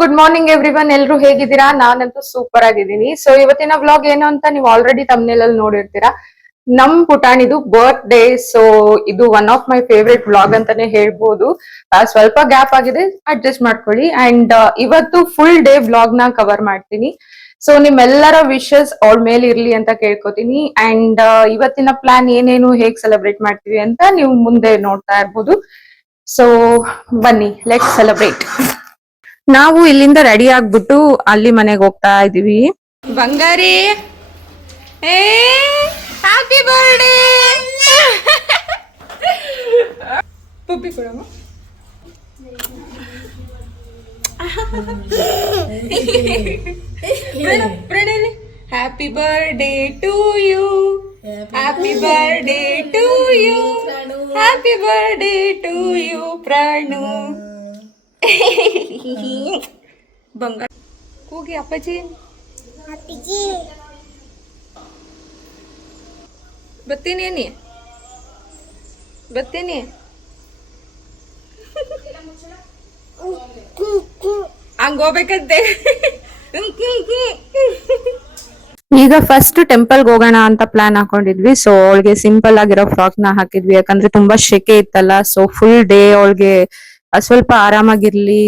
Good morning everyone. ಎಲ್ರು ಹೇಗಿದ್ದೀರಾ? ನಾನಂತೂ ಸೂಪರ್ ಆಗಿದ್ದೀನಿ. ಸೊ ಇವತ್ತಿನ ವ್ಲಾಗ್ ಏನು ಅಂತ ನೀವು ಆಲ್ರೆಡಿ ತಮ್ನೇಲ್ ಅಲ್ಲಿ ನೋಡಿರ್ತೀರಾ. ನಮ್ ಪುಟಾಣಿದು ಬರ್ತ್ ಡೇ. ಸೊ ಇದು one of my favourite vlog ಅಂತಾನೆ ಹೇಳ್ಬೋದು. ಸ್ವಲ್ಪ ಗ್ಯಾಪ್ ಆಗಿದೆ, ಅಡ್ಜಸ್ಟ್ ಮಾಡ್ಕೊಳ್ಳಿ. ಅಂಡ್ ಇವತ್ತು ಫುಲ್ ಡೇ ವ್ಲಾಗ್ ನ ಕವರ್ ಮಾಡ್ತೀನಿ. ಸೊ ನಿಮ್ಮೆಲ್ಲರ ವಿಶಸ್ ಅವಳ ಮೇಲೆ ಇರ್ಲಿ ಅಂತ ಕೇಳ್ಕೊತೀನಿ. ಅಂಡ್ ಇವತ್ತಿನ ಪ್ಲಾನ್ ಏನೇನು, ಹೇಗ್ ಸೆಲೆಬ್ರೇಟ್ ಮಾಡ್ತೀವಿ ಅಂತ ನೀವು ಮುಂದೆ ನೋಡ್ತಾ ಇರ್ಬೋದು. ಸೊ ಬನ್ನಿ, ಲೆಟ್ಸ್ ಸೆಲೆಬ್ರೇಟ್. ನಾವು ಇಲ್ಲಿಂದ ರೆಡಿ ಆಗ್ಬಿಟ್ಟು ಅಲ್ಲಿ ಮನೆಗೆ ಹೋಗ್ತಾ ಇದೀವಿ. ಬಂಗಾರಿ, ಏ ಹ್ಯಾಪಿ ಬರ್ಡೇ. ಪುಪ್ಪಿ ಕೊಡಮ್ಮ. Pranay, happy birthday to you, happy birthday to you, happy birthday to you Pranu. ಬಂಗಾರ ಕೂಗಿ ಅಪ್ಪಾಜಿ. ಬರ್ತೀನಿ ನೀ, ಬರ್ತೀನಿ. ಹಂಗ ಹೋಗ್ಬೇಕಂತೆ. ಈಗ ಫಸ್ಟ್ ಟೆಂಪಲ್ ಹೋಗೋಣ ಅಂತ ಪ್ಲಾನ್ ಹಾಕೊಂಡಿದ್ವಿ. ಸೊ ಅವಳಿಗೆ ಸಿಂಪಲ್ ಆಗಿರೋ ಫ್ರಾಕ್ ನ ಹಾಕಿದ್ವಿ, ಯಾಕಂದ್ರೆ ತುಂಬಾ ಶೆಕೆ ಇತ್ತಲ್ಲ. ಸೊ ಫುಲ್ ಡೇ ಅವಳಿಗೆ ಸ್ವಲ್ಪ ಆರಾಮಾಗಿರ್ಲಿ.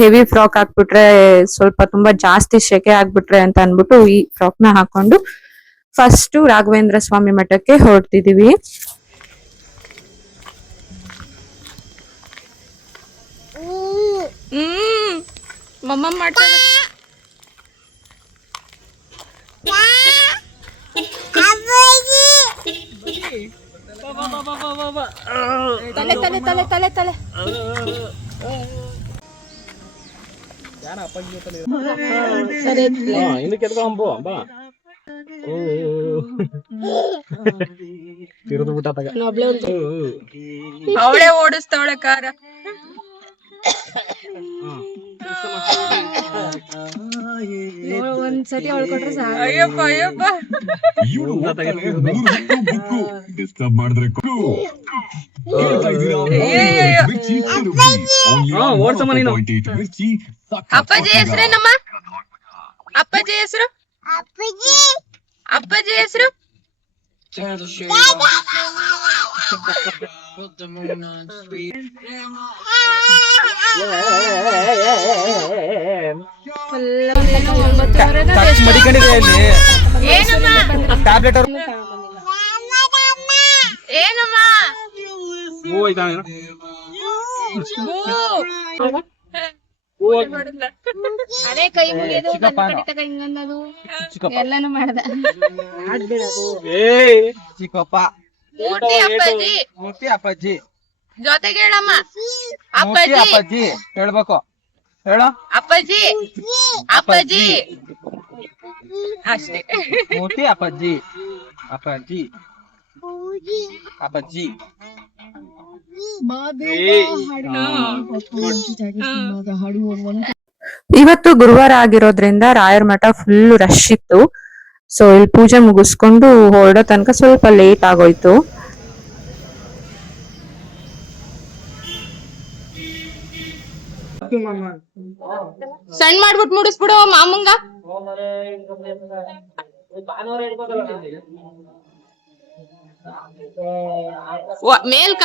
ಹೆವಿ ಫ್ರಾಕ್ ಹಾಕ್ಬಿಟ್ರೆ ಸ್ವಲ್ಪ ತುಂಬಾ ಜಾಸ್ತಿ ಶೆಕೆ ಆಗ್ಬಿಟ್ರೆ ಅಂತ ಅನ್ಬಿಟ್ಟು ಈ ಫ್ರಾಕ್ ನ ಹಾಕೊಂಡು ಫಸ್ಟ್ ರಾಘವೇಂದ್ರ ಸ್ವಾಮಿ ಮಠಕ್ಕೆ ಹೊರಡ್ತಿದೀವಿ. ಮಮ್ಮ ಮಾಡ್ತಾರೆ. ತಲೆ ತಲೆ ತಲೆ ತಲೆ ತಲೆ. ಅವಳೇ ಓಡಿಸ್ತಾವಳೆ ಕಾರ. ಒಂದ್ಸತಿ ಅವಳು ಕೊಟ್ರೆ ಸಾಕು. ಅಯ್ಯಪ್ಪ ಅಯ್ಯಪ್ಪ. ಡಿಸ್ಟರ್ಬ್ ಮಾಡಿದ್ರೆ ಅಪ್ಪಾಜಿ ಹೆಸರೇನಮ್ಮ? ಅಪ್ಪಾಜಿ ಹೆಸರು? ಅಪ್ಪಾಜಿ ಹೆಸರು? ಏನಮ್ಮ? ಅದೇ ಕೈ ಮುಗಿಯೋದು, ಹಿಂಗನ್ನೋದು ಎಲ್ಲಾನು ಮಾಡ್ದ. ಚಿಕ್ಕಪ್ಪ ಮೂರ್ತಿ ಅಪ್ಪಾಜಿ ಜೊತೆಗೆ ಹೇಳಮ್ಮ. ಅಪ್ಪಾಜಿ ಅಪ್ಪಾಜಿ ಹೇಳ್ಬೇಕು. ಹೇಳು ಅಪ್ಪಾಜಿ ಅಪ್ಪಾಜಿ ಅಷ್ಟೇ. ಮೂರ್ತಿ ಅಪ್ಪಾಜಿ ಅಪ್ಪಾಜಿ ಅಪ್ಪಾಜಿ. ಇವತ್ತು ಗುರುವಾರ ಆಗಿರೋದ್ರಿಂದ ರಾಯರ ಮಠ ಫುಲ್ ರಶ್ ಇತ್ತು. ಸೊ ಇಲ್ಲಿ ಪೂಜೆ ಮುಗಿಸ್ಕೊಂಡು ಹೊರಡೋ ತನಕ ಸ್ವಲ್ಪ ಲೇಟ್ ಆಗೋಯ್ತು. ಸಣ್ಣ ಮಾಡ್ಬಿಟ್ಟು ಮುಡಿಸ್ಬಿಡು ಮಾಮಂಗ. ಮೇಲ್ಕ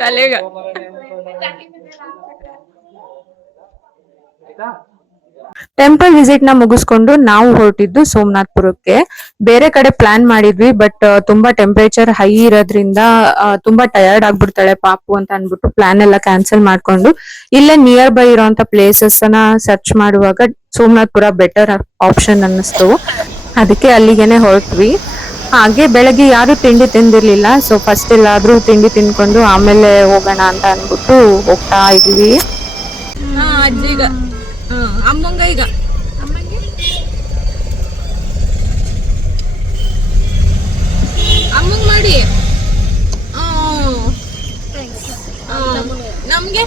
ಕಲೆಗ. ಟೆಂಪಲ್ ವಿಸಿಟ್ ನ ಮುಗಿಸ್ಕೊಂಡು ನಾವು ಹೊರಟಿದ್ದು ಸೋಮನಾಥ್ಪುರಕ್ಕೆ. ಬೇರೆ ಕಡೆ ಪ್ಲಾನ್ ಮಾಡಿದ್ವಿ, ಬಟ್ ತುಂಬಾ ಟೆಂಪರೇಚರ್ ಹೈ ಇರೋದ್ರಿಂದ ತುಂಬಾ ಟಯರ್ಡ್ ಆಗ್ಬಿಡ್ತಾಳೆ ಪಾಪು ಅಂತ ಅನ್ಬಿಟ್ಟು ಪ್ಲಾನ್ ಎಲ್ಲ ಕ್ಯಾನ್ಸಲ್ ಮಾಡ್ಕೊಂಡು ಇಲ್ಲೇ ನಿಯರ್ ಬೈ ಇರೋಂತ ಪ್ಲೇಸಸ್ ನ ಸರ್ಚ್ ಮಾಡುವಾಗ ಸೋಮನಾಥ್ಪುರ ಬೆಟರ್ ಆಪ್ಷನ್ ಅನ್ನಿಸ್ತು. ಅದಕ್ಕೆ ಅಲ್ಲಿಗೆನೆ ಹೊರಟ್ವಿ. ಹಾಗೆ ಬೆಳಗ್ಗೆ ಯಾರು ತಿಂಡಿ ತಿಂದಿರ್ಲಿಲ್ಲ. ಸೊ ಫಸ್ಟ್ ಎಲ್ಲಾದ್ರೂ ತಿಂಡಿ ತಿನ್ಕೊಂಡು ಆಮೇಲೆ ಹೋಗೋಣ ಅಂತ ಅನ್ಬಿಟ್ಟು ಹೋಗ್ತಾ ಇದೀವಿ. ಅಜ್ಜಿಗ ಅಮ್ಮಂಗ ಈಗ ಅಮ್ಮಂಗ್ ಮಾಡಿ ನಮ್ಗೆ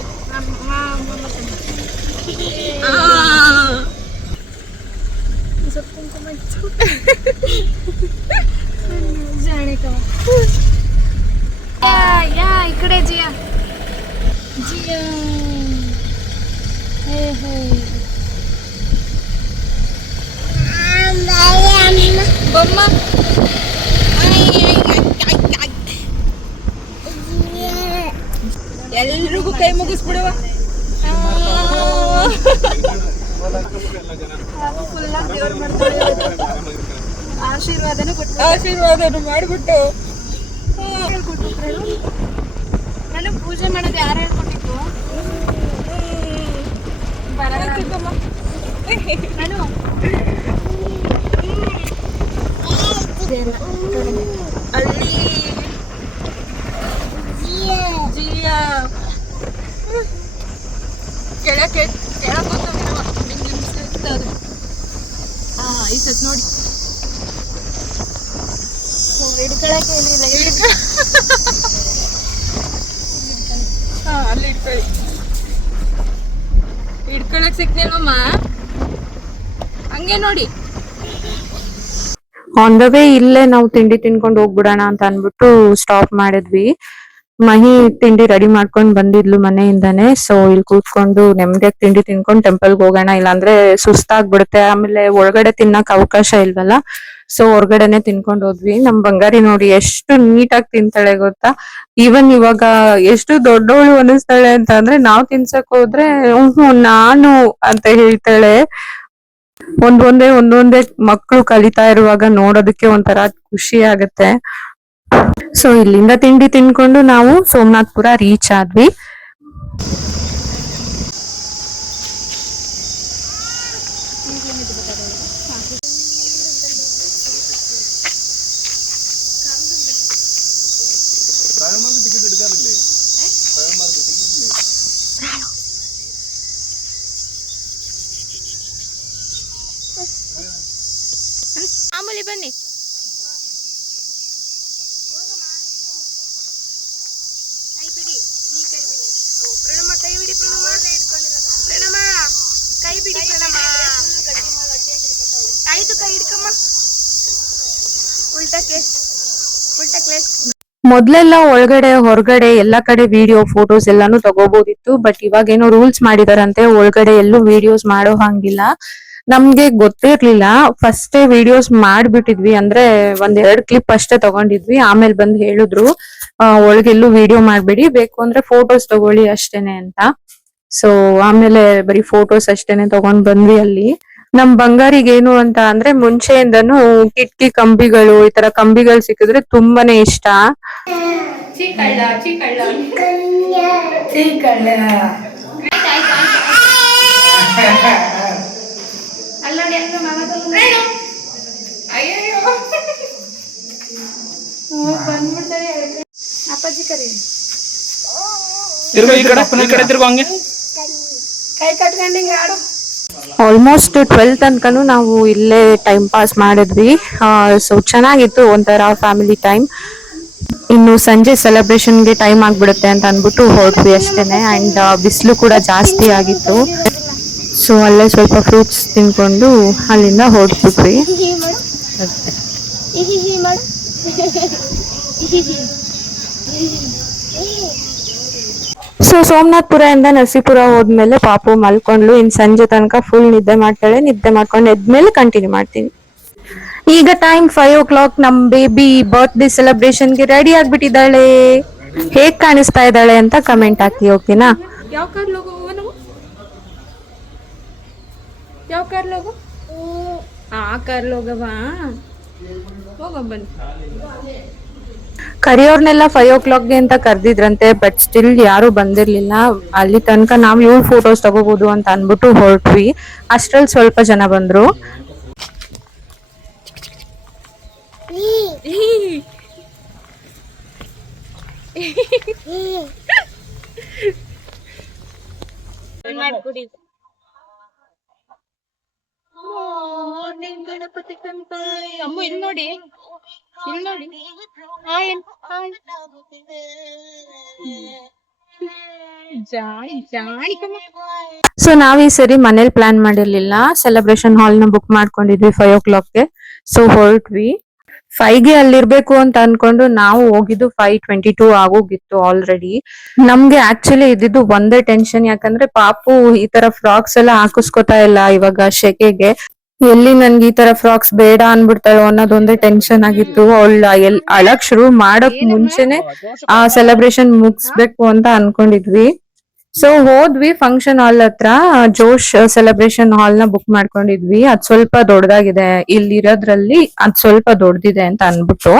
जाने का या इकडे जिया ಜಿಯಾ ಹೇ ಹೇ ಬೊಮ್ಮ ಎಲ್ರಿಗೂ ಕೈ ಮುಗಿಸ್ಬಿಡುವ ಆಶೀರ್ವಾದನು ಮಾಡ್ಬಿಟ್ಟು ನನಗೆ ಪೂಜೆ ಮಾಡೋದು ಯಾರು ಹೇಳ್ಕೊಟ್ಟಿದ್ದು ನಾನು ಅಲ್ಲಿ ಜಿಯಾ ಕೆಳಕ್ಕೆ ಈ ಸತ್ ನೋಡಿ ಹಿಡ್ಕೊಳಕ್ಕೆ ಏನಿಲ್ಲ ಹಾ ಅಲ್ಲಿ ಇಟ್ಕೊಳ್ಳಿ ಹಿಡ್ಕೊಳಕ್ ಸಿಕ್ನೇಲ್ವಮ್ಮ ಹಂಗೆ ನೋಡಿ ಆನ್ ದ ವೇ ಇಲ್ಲೇ ನಾವು ತಿಂಡಿ ತಿನ್ಕೊಂಡು ಹೋಗ್ಬಿಡೋಣ ಅಂತ ಅನ್ಬಿಟ್ಟು ಸ್ಟಾಪ್ ಮಾಡಿದ್ವಿ. ಮಹಿ ತಿಂಡಿ ರೆಡಿ ಮಾಡ್ಕೊಂಡ್ ಬಂದಿದ್ಲು ಮನೆಯಿಂದಾನೆ. ಸೊ ಇಲ್ಲಿ ಕೂತ್ಕೊಂಡು ನೆಮ್ಮದಿಯಾಗಿ ತಿಂಡಿ ತಿನ್ಕೊಂಡು ಟೆಂಪಲ್ಗೆ ಹೋಗೋಣ, ಇಲ್ಲಾಂದ್ರೆ ಸುಸ್ತಾಗ್ಬಿಡುತ್ತೆ, ಆಮೇಲೆ ಒಳಗಡೆ ತಿನ್ನಕ್ ಅವಕಾಶ ಇಲ್ವಲ್ಲ. ಸೊ ಹೊರ್ಗಡೆನೆ ತಿನ್ಕೊಂಡ್ ಹೋದ್ವಿ. ನಮ್ ಬಂಗಾರಿ ನೋಡಿ ಎಷ್ಟು ನೀಟಾಗಿ ತಿಂತಾಳೆ ಗೊತ್ತಾ. ಈವನ್ ಇವಾಗ ಎಷ್ಟು ದೊಡ್ಡವಳು ಅನಿಸ್ತಾಳೆ ಅಂತ ಅಂದ್ರೆ ನಾವ್ ತಿನ್ಸಕ್ ಹೋದ್ರೆ ನಾನು ಅಂತ ಹೇಳ್ತಾಳೆ. ಒಂದೊಂದೇ ಮಕ್ಕಳು ಕಲಿತಾ ಇರುವಾಗ ನೋಡೋದಕ್ಕೆ ಒಂಥರ ಖುಷಿ ಆಗತ್ತೆ. ಸೊ ಇಲ್ಲಿಂದ ತಿಂಡಿ ತಿನ್ಕೊಂಡು ನಾವು ಸೋಮನಾಥ್ಪುರ ರೀಚ್ ಆದ್ವಿ. ಆಮೇಲೆ ಬನ್ನಿ ಕೈ ಬಿಡಿ ಪ್ರಣಮ ಕೈ ಬಿಡಿ ಪ್ರಣಮ ಕೈ ಬಿಡಿ ಪ್ರಣಮ ಆಯ್ತು ಕೈ ಹಿಡ್ಕಮ್ಮ ಉಲ್ಟಕ್ಕೆ ಮೊದ್ಲೆಲ್ಲ ಒಳಗಡೆ ಹೊರಗಡೆ ಎಲ್ಲಾ ಕಡೆ ವಿಡಿಯೋ ಫೋಟೋಸ್ ಎಲ್ಲಾನು ತಗೋಬಹುದಿತ್ತು. ಬಟ್ ಇವಾಗ ಏನೋ ರೂಲ್ಸ್ ಮಾಡಿದಾರಂತೆ, ಒಳಗಡೆ ಎಲ್ಲೂ ವಿಡಿಯೋಸ್ ಮಾಡೋ ಹಂಗಿಲ್ಲ. ನಮ್ಗೆ ಗೊತ್ತಿರ್ಲಿಲ್ಲ, ಫಸ್ಟ್ ವಿಡಿಯೋಸ್ ಮಾಡ್ಬಿಟ್ಟಿದ್ವಿ, ಅಂದ್ರೆ ಒಂದ್ 2 ಕ್ಲಿಪ್ ಅಷ್ಟೇ ತಗೊಂಡಿದ್ವಿ. ಆಮೇಲೆ ಬಂದ್ ಹೇಳಿದ್ರು ಒಳಗೆಲ್ಲೂ ವಿಡಿಯೋ ಮಾಡ್ಬೇಡಿ, ಬೇಕು ಅಂದ್ರೆ ಫೋಟೋಸ್ ತಗೊಳ್ಳಿ ಅಷ್ಟೇನೆ ಅಂತ. ಸೊ ಆಮೇಲೆ ಬರೀ ಫೋಟೋಸ್ ಅಷ್ಟೇನೆ ತಗೊಂಡ್ ಬಂದ್ವಿ. ಅಲ್ಲಿ ನಮ್ ಬಂಗಾರಿಗೆ ಏನು ಅಂತ ಅಂದ್ರೆ ಮುಂಚೆಯಿಂದನೂ ಕಿಟಕಿ ಕಂಬಿಗಳು, ಈ ತರ ಕಂಬಿಗಳು ಸಿಕ್ಕಿದ್ರೆ ತುಂಬಾನೇ ಇಷ್ಟ. ಅಪ್ಪಾಜಿ ಕರಿ ತಿರ್ಗೋ ಹಂಗೆ ಕೈ ಕಟ್ಕೊಂಡ್ ಆಡು. ಆಲ್ಮೋಸ್ಟ್ 12 ತನಕನು ನಾವು ಇಲ್ಲೇ ಟೈಮ್ ಪಾಸ್ ಮಾಡಿದ್ವಿ. ಸೊ ಚೆನ್ನಾಗಿತ್ತು, ಒಂಥರ ಫ್ಯಾಮಿಲಿ ಟೈಮ್. ಇನ್ನು ಸಂಜೆ ಸೆಲೆಬ್ರೇಷನ್ಗೆ ಟೈಮ್ ಆಗ್ಬಿಡುತ್ತೆ ಅಂತ ಅನ್ಬಿಟ್ಟು ಹೊರಟ್ವಿ ಅಷ್ಟೇನೆ. ಅಂಡ್ ಬಿಸಿಲು ಕೂಡ ಜಾಸ್ತಿ ಆಗಿತ್ತು. ಸೊ ಅಲ್ಲೇ ಸ್ವಲ್ಪ ಫ್ರೂಟ್ಸ್ ತಿನ್ಕೊಂಡು ಅಲ್ಲಿಂದ ಹೊರಟ್ಬಿಟ್ವಿ. ಸೊ ಸೋಮನಾಥ್ಪುರದಿಂದ ನರಸೀಪುರ ಹೋದ್ಮೇಲೆ ಪಾಪು ಮಲ್ಕೊಂಡ್ಲು. ಇನ್ ಸಂಜೆ ತನಕ ಫುಲ್ ನಿದ್ದೆ ಮಾಡ್ತಾಳೆ. ನಿದ್ದೆ ಮಾಡ್ಕೊಂಡು ಎದ್ಮೇಲೆ ಕಂಟಿನ್ಯೂ ಮಾಡ್ತೀನಿ. ಈಗ ಟೈಮ್ 5 o'clock. ನಮ್ ಬೇಬಿ ಬರ್ತ್ಡೇ ಸೆಲೆಬ್ರೇಷನ್ಗೆ ರೆಡಿ ಆಗ್ಬಿಟ್ಟಿದ್ದಾಳೆ. ಹೇಗ್ ಕಾಣಿಸ್ತಾ ಇದ್ದಾಳೆ ಅಂತ ಕಮೆಂಟ್ ಹಾಕಿ, ಓಕೆನಾ? ಯಾವ ಕಾರ್ ಲೋಗೋ ನಾವು ಯಾವ ಕಾರ್ ಲೋಗೋ ಆ ಕಾರ್ ಲೋಗವಾ ಹೋಗ ಬನ್ನಿ. ಕರಿಯೋರ್ನೆಲ್ಲ 5 o'clockಗೆ ಅಂತ ಕರ್ದಿದ್ರಂತೆ, ಬಟ್ ಸ್ಟಿಲ್ ಯಾರು ಬಂದಿರ್ಲಿಲ್ಲ. ಅಲ್ಲಿ ತನಕ ನಾವ್ ಇವ್ರ ಫೋಟೋಸ್ ತಗೋಬಹುದು ಅಂತ ಅನ್ಬಿಟ್ಟು ಹೊರಟ್ವಿ. ಅಷ್ಟ್ರಲ್ಲಿ ಸ್ವಲ್ಪ ಜನ ಬಂದ್ರು. ಗಣಪತಿ ಟೆಂಪಲ್ ಅಮ್ಮ ಇಲ್ಲಿ ನೋಡಿ ಸೊ ನಾವ್ ಈ ಸರಿ ಮನೇಲಿ ಪ್ಲಾನ್ ಮಾಡಿರ್ಲಿಲ್ಲ, ಸೆಲೆಬ್ರೇಷನ್ ಹಾಲ್ ನ ಬುಕ್ ಮಾಡ್ಕೊಂಡಿದ್ವಿ 5 o'clockಗೆ. ಸೊ ಹೊರಟ್ವಿ. 5ಗೆ ಅಲ್ಲಿರ್ಬೇಕು ಅಂತ ಅನ್ಕೊಂಡು ನಾವು ಹೋಗಿದ್ದು 5:22 ಆಗೋಗಿತ್ತು ಆಲ್ರೆಡಿ. ನಮ್ಗೆ ಆಕ್ಚುಲಿ ಇದ್ದಿದ್ದು ಒಂದೇ ಟೆನ್ಷನ್, ಯಾಕಂದ್ರೆ ಪಾಪು ಈ ತರ ಫ್ರಾಕ್ಸ್ ಎಲ್ಲ ಹಾಕಿಸ್ಕೊತಾ ಇಲ್ಲ ಇವಾಗ ಶೆಕೆಗೆ. ಎಲ್ಲಿ ನನ್ಗೆ ಈ ತರ ಫ್ರಾಕ್ಸ್ ಬೇಡ ಅನ್ಬಿಡ್ತಾಳೋ ಅನ್ನೋದೊಂದೇ ಟೆನ್ಷನ್ ಆಗಿತ್ತು. ಅಳಕ್ ಶುರು ಮಾಡಕ್ ಮುಂಚೆನೆ ಆ ಸೆಲೆಬ್ರೇಷನ್ ಮುಗಿಸ್ಬೇಕು ಅಂತ ಅನ್ಕೊಂಡಿದ್ವಿ. ಸೊ ಹೋದ್ವಿ ಫಂಕ್ಷನ್ ಹಾಲ್ ಹತ್ರ. ಜೋಶ್ ಸೆಲೆಬ್ರೇಷನ್ ಹಾಲ್ ನ ಬುಕ್ ಮಾಡ್ಕೊಂಡಿದ್ವಿ. ಅದ್ ಸ್ವಲ್ಪ ದೊಡ್ಡದಾಗಿದೆ, ಇಲ್ಲಿರೋದ್ರಲ್ಲಿ ಅದ್ ಸ್ವಲ್ಪ ದೊಡ್ಡದಿದೆ ಅಂತ ಅನ್ಬಿಟ್ಟು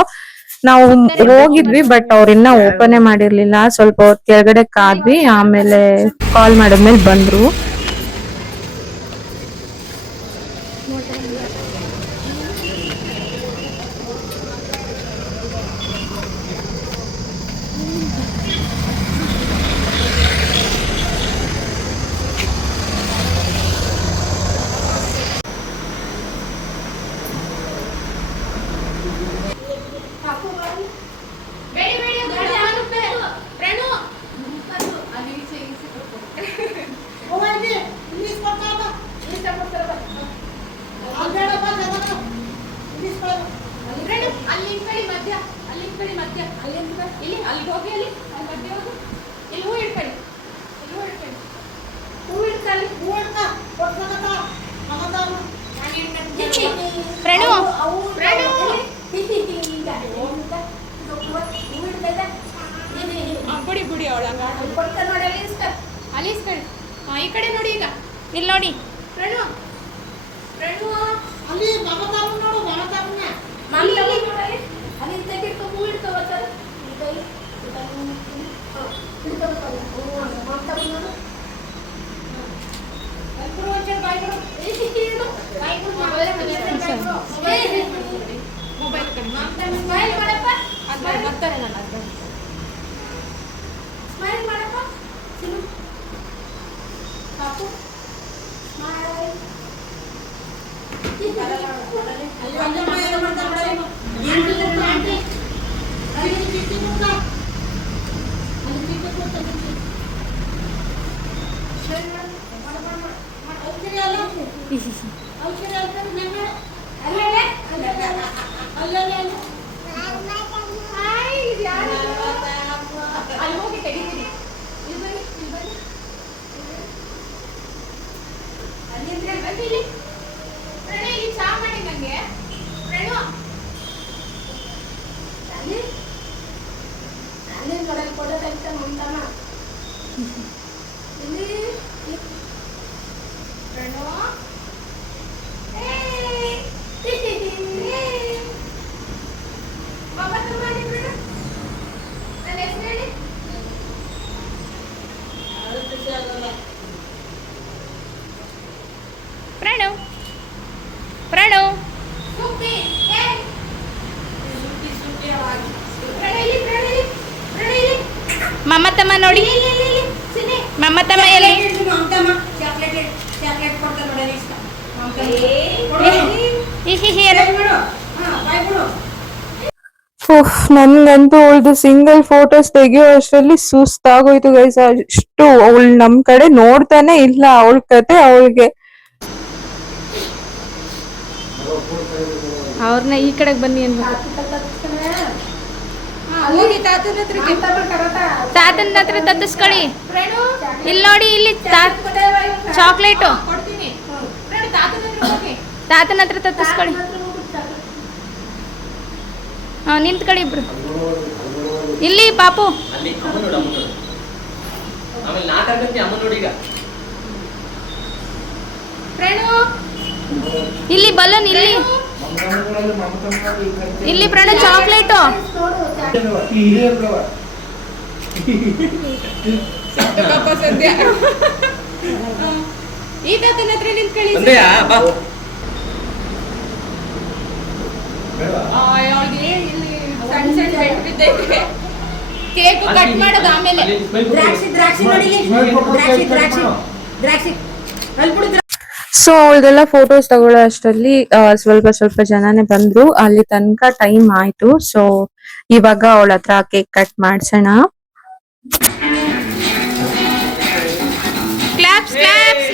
ನಾವು ಹೋಗಿದ್ವಿ. ಬಟ್ ಅವ್ರಿನ್ನ ಓಪನ್ ಮಾಡಿರ್ಲಿಲ್ಲ. ಸ್ವಲ್ಪ ಹೊತ್ತು ಕೆಳಗಡೆ ಕಾದ್ವಿ, ಆಮೇಲೆ ಕಾಲ್ ಮಾಡಿದ್ಮೇಲೆ ಬಂದ್ರು. ಬುಡಿ ಅವಳ ಈ ಕಡೆ ನೋಡಿ, ಈಗ ಇಲ್ಲಿ ನೋಡಿ ಪ್ರಣು ಪ್ರಣು ಅಲ್ಲಿ ಬರ್ತಾರೆ ನನ್ನ ಹಸ್ಬೆಂಡ್. ಸ್ಮೈಲ್ ಮಾಡಪ್ಪ ಪಾಪು, ಅಲ್ಲಿ ಹೋಗಿ ತೆಗಿತೀನಿ. ಇಲ್ಲಿ ಬನ್ನಿ, ಇಲ್ಲಿ ಬನ್ನಿ, ಅಲ್ಲಿ ಬನ್ನಿ. ಇಲ್ಲಿ ಪ್ರಣಯ, ಇಲ್ಲಿ ಚಾ ಮಾಡಿ ನಂಗೆ. ಪ್ರಣು ಅಲ್ಲಿ ಕೊಡೋದಂತ ಮುಂತಾನ ಇಲ್ಲಿ ಪ್ರಣು ಪ್ರಣು ಪ್ರಣು ಮಮತಮ್ಮ ನೋಡಿ, ಮಮತಮ್ಮ ಎಲ್ಲಿ? ನನ್ಗಂತೂ ಅವಳ್ದು ಸಿಂಗಲ್ ಫೋಟೋಸ್ ತೆಗಿಯೋ ಅಷ್ಟರಲ್ಲಿ ಸುಸ್ತಾಗೋಯ್ತು ಗೈಸ್. ಅಷ್ಟು ಅವಳು ನಮ್ ಕಡೆ ನೋಡ್ತಾನೆ ಇಲ್ಲ. ಅವಳ ಕತೆ ಅವಳಿಗೆ. ಅವ್ರನ್ನ ಈ ಕಡೆಗೆ ಬನ್ನಿ ಅನ್ಬೇಕು. ತಾತನ ಹತ್ರ ತತ್ತಿಸ್ಕೊಳ್ಳಿ. ಇಲ್ಲಿ ನೋಡಿ, ಇಲ್ಲಿ ಚಾಕ್ಲೇಟು ತಾತನ ಹತ್ರ ತತ್ತಿಸ್ಕೊಳ್ಳಿ. ಹಾ, ನಿಂತ್ಕೊಳ್ಳಿ ಇಬ್ರು. ಇಲ್ಲಿ ಪಾಪು ಇಲ್ಲಿ ಬಲೂನ್, ಇಲ್ಲಿ ಇಲ್ಲಿ ಪ್ರಣು ಚಾಕ್ಲೇಟು. ಸದ್ಯ ಈ ತಾತನ ಹತ್ರ ನಿಂತ್ಕೊಳ್ಳಿ. ಸಣ್ಣ ಸಣ್ಣ ಬೆಟ್ಟು ಬಿದ್ದೈತೆ. ಕೇಕು ಕಟ್ ಮಾಡೋದು ಆಮೇಲೆ. ಸೊ ಅವಳದೆಲ್ಲ ಫೋಟೋಸ್ ತಗೊಳ್ಳೋ ಅಷ್ಟರಲ್ಲಿ ಸ್ವಲ್ಪ ಸ್ವಲ್ಪ ಜನನೇ ಬಂದ್ರು. ಅಲ್ಲಿ ತನಕ ಟೈಮ್ ಆಯ್ತು. ಸೊ ಇವಾಗ ಅವಳ ಹತ್ರ ಕೇಕ್ ಕಟ್ ಮಾಡ್ಸೋಣ. Claps claps.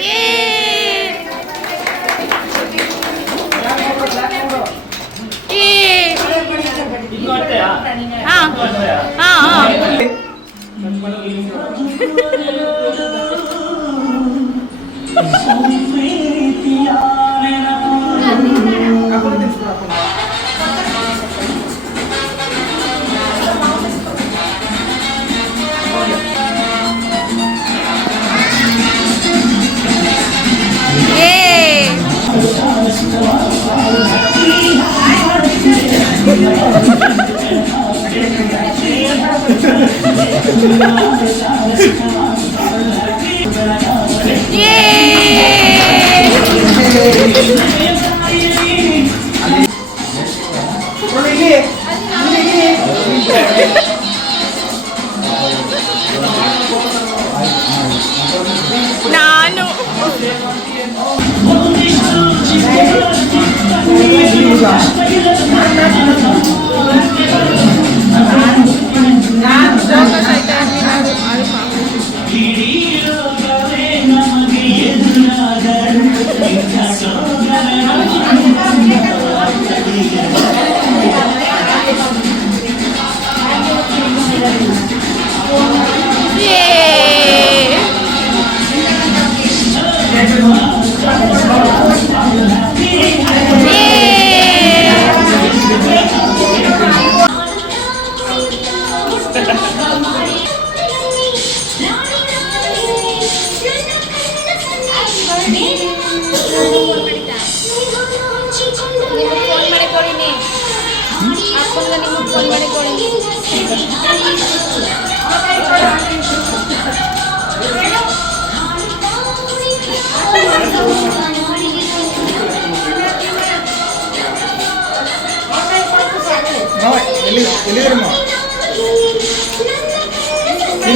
ನಾನು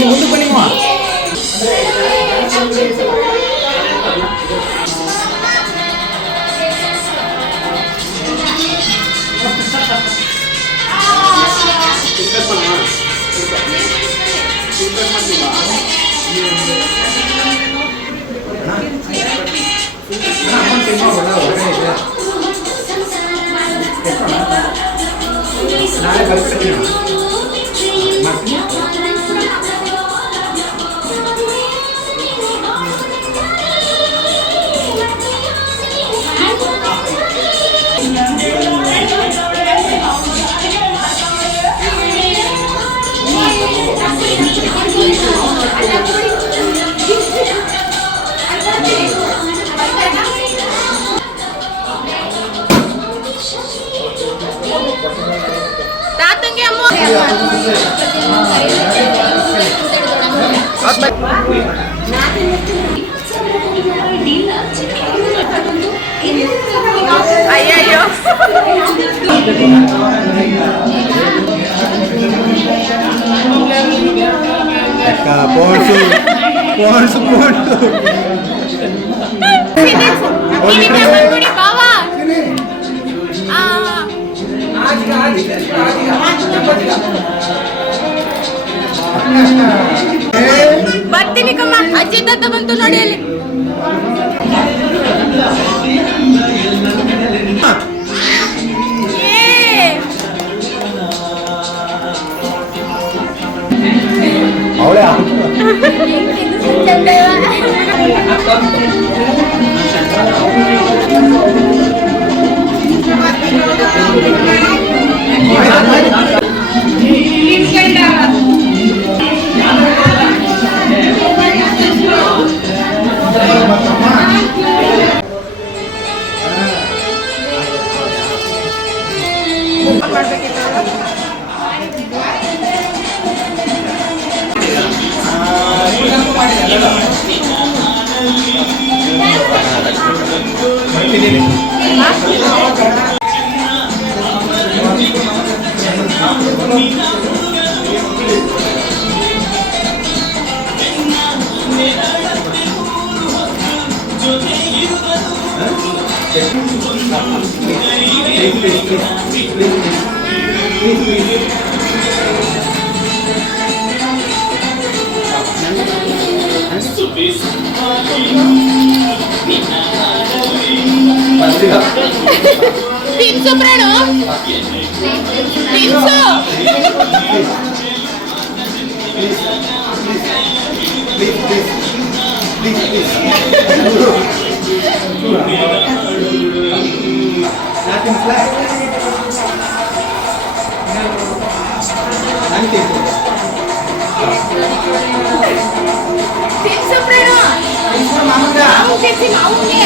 ಮುಂದೆ ಬನ್ನಿ ನಾಳೆ ಬರ್ತೀನಿ ತಾತಂಗೆ ಅಮ್ಮ ಅಯ್ಯಯ್ಯೋ ನೋಡಿ ಬಾವಾ ಬರ್ತೀನಿ ಕಮ್ಮ ಅಜ್ಜಿ ತಾತ ಬಂತು ನೋಡಿ ಅಲ್ಲಿ ಅವಳೇ ತಿನ್ಸು ಪ್ರಾಣು ತಿನ್ಸು ತಿನ್ಸು ಪ್ರೇಣು. ಮಾವು ತಿನ್ಸಿ, ಮಾವುಗೆ.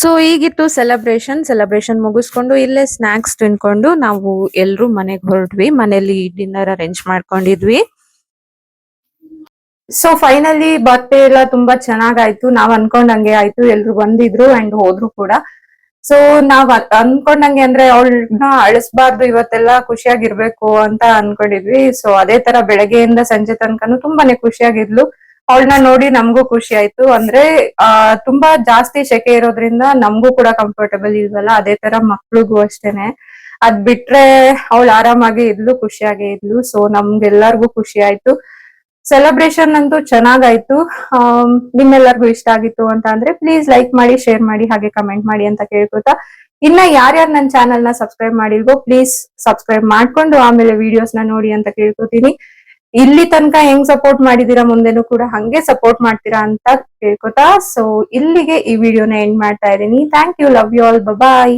ಸೊ ಈಗಿತ್ತು ಸೆಲೆಬ್ರೇಷನ್ ಮುಗಿಸ್ಕೊಂಡು ಇಲ್ಲೇ ಸ್ನಾಕ್ಸ್ ತಿನ್ಕೊಂಡು ನಾವು ಎಲ್ರು ಮನೆಗ್ ಹೊರಟ್ವಿ. ಮನೇಲಿ ಡಿನ್ನರ್ ಅರೇಂಜ್ ಮಾಡ್ಕೊಂಡಿದ್ವಿ. ಸೊ ಫೈನಲಿ ಬರ್ತ್ಡೇ ಎಲ್ಲ ತುಂಬಾ ಚೆನ್ನಾಗಾಯ್ತು. ನಾವ್ ಅನ್ಕೊಂಡಂಗೆ ಆಯ್ತು. ಎಲ್ರು ಬಂದಿದ್ರು ಅಂಡ್ ಹೋದ್ರು ಕೂಡ. ಸೊ ನಾವ್ ಅನ್ಕೊಂಡಂಗೆ ಅಂದ್ರೆ ಅವಳನ್ನ ಅಳಿಸ್ಬಾರ್ದು, ಇವತ್ತೆಲ್ಲ ಖುಷಿಯಾಗಿರ್ಬೇಕು ಅಂತ ಅನ್ಕೊಂಡಿದ್ವಿ. ಸೊ ಅದೇ ತರ ಬೆಳಗ್ಗೆಯಿಂದ ಸಂಜೆ ತನಕನು ತುಂಬಾನೇ ಖುಷಿಯಾಗಿದ್ಲು. ಅವಳನ್ನ ನೋಡಿ ನಮಗೂ ಖುಷಿ ಆಯ್ತು. ಅಂದ್ರೆ ತುಂಬಾ ಜಾಸ್ತಿ ಸೆಕೆ ಇರೋದ್ರಿಂದ ನಮಗೂ ಕೂಡ ಕಂಫರ್ಟಬಲ್ ಇಲ್ವಲ್ಲ, ಅದೇ ತರ ಮಕ್ಳಿಗೂ ಅಷ್ಟೇನೆ. ಅದ್ ಬಿಟ್ರೆ ಅವಳು ಆರಾಮಾಗಿ ಇದ್ಲು, ಖುಷಿಯಾಗಿ ಇದ್ಲು. ಸೊ ನಮ್ಗೆಲ್ಲರಿಗೂ ಖುಷಿ ಆಯ್ತು. ಸೆಲೆಬ್ರೇಷನ್ ಅಂತೂ ಚೆನ್ನಾಗಾಯ್ತು. ನಿಮ್ಮೆಲ್ಲರಿಗೂ ಇಷ್ಟ ಆಗಿತ್ತು ಅಂತ ಅಂದ್ರೆ ಪ್ಲೀಸ್ ಲೈಕ್ ಮಾಡಿ, ಶೇರ್ ಮಾಡಿ, ಹಾಗೆ ಕಮೆಂಟ್ ಮಾಡಿ ಅಂತ ಕೇಳ್ಕೊತಾ, ಇನ್ನ ಯಾರ್ಯಾರು ನನ್ನ ಚಾನೆಲ್ ನ ಸಬ್ಸ್ಕ್ರೈಬ್ ಮಾಡಿಲ್ವೋ ಪ್ಲೀಸ್ ಸಬ್ಸ್ಕ್ರೈಬ್ ಮಾಡ್ಕೊಂಡು ಆಮೇಲೆ ವಿಡಿಯೋಸ್ ನ ನೋಡಿ ಅಂತ ಕೇಳ್ಕೊತೀನಿ. ಇಲ್ಲಿ ತನಕ ಹೆಂಗ್ ಸಪೋರ್ಟ್ ಮಾಡಿದೀರಾ ಮುಂದೆನೂ ಕೂಡ ಹಂಗೆ ಸಪೋರ್ಟ್ ಮಾಡ್ತೀರಾ ಅಂತ ಕೇಳ್ಕೊತಾ, ಸೊ ಇಲ್ಲಿಗೆ ಈ ವಿಡಿಯೋನ ಎಂಡ್ ಮಾಡ್ತಾ ಇದೀನಿ. Thank you, love you all, bye.